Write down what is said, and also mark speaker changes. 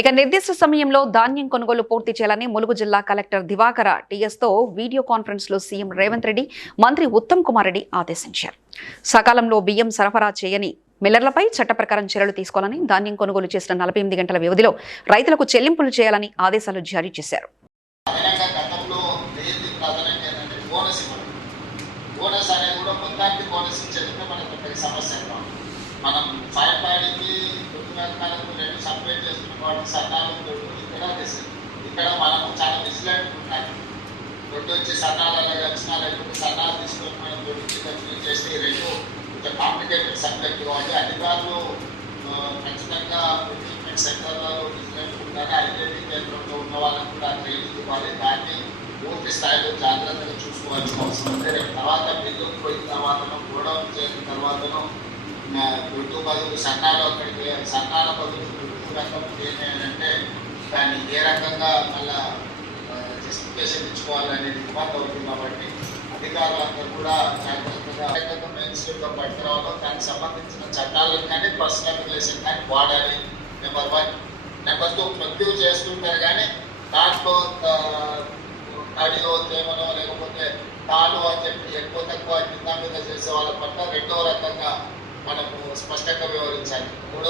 Speaker 1: ఇక నిర్దిష్ట సమయంలో ధాన్యం కొనుగోలు పూర్తి చేయాలని ములుగు జిల్లా కలెక్టర్ దివాకర టీఎస్తో వీడియో కాన్ఫరెన్స్లో సీఎం రేవంత్ రెడ్డి మంత్రి ఉత్తమ్ కుమార్ రెడ్డి ఆదేశించారు. సకాలంలో బియ్యం సరఫరా చేయని మిల్లర్లపై చట్ట ప్రకారం చర్యలు తీసుకోవాలని ధాన్యం కొనుగోలు చేసిన నలభై ఎనిమిది గంటల వ్యవధిలో రైతులకు చెల్లింపులు చేయాలని ఆదేశాలు జారీ చేశారు.
Speaker 2: మనం చేస్తున్న వాటి సన్నాలు దొడ్డు ఇక్కడ ఇక్కడ మనము చాలా విజిలెంట్ ఉన్నాయి రెండు వచ్చి సన్నాలలో వచ్చినా లేకుంటే సన్నాలు తీసుకొని మనం గురించి కంటిన్యూ చేస్తే రెండు కొంచెం కాంప్లికేటెడ్ సబ్జెక్ట్ కాబట్టి అధికారులు ఖచ్చితంగా రిక్రూట్మెంట్ సెంటర్లో విజిలెంట్ ఉండాలి ఐడెంటిటీ కేంద్రంలో ఉన్న వాళ్ళకు కూడా ట్రైనింగ్ ఇవ్వాలి దాన్ని పూర్తి స్థాయిలో జాగ్రత్తగా చూసుకోవాల్సిన అవసరం ఉంది రేపు తర్వాత బిల్లు పోయిన తర్వాతనో గోడౌన్ చేసిన తర్వాతనో గుర్తు బదులు సన్నాలు అక్కడికి సన్నాల బదులు దొడ్డు రకం ఏంటంటే దాన్ని ఏ రకంగా మళ్ళా జస్టిఫికేషన్ ఇచ్చుకోవాలనేది ఇబ్బంది అవుతుంది కాబట్టి అధికారులందరూ కూడా జాగ్రత్తగా మెయిన్ యొక్క పట్టుకురావాలో దానికి సంబంధించిన చట్టాలను కానీ పర్సనల్ రిలేషన్ కానీ వాడాలి. Number one number two produce చేస్తుంటారు కానీ దాంట్లో ఆ, తడిలో తేమనో లేకపోతే తాను అని చెప్పి ఎక్కువ తక్కువ కింద మీద చేసే వాళ్ళ పట్ల రెండో రకంగా మనము స్పష్టంగా వివరించాలి. మూడో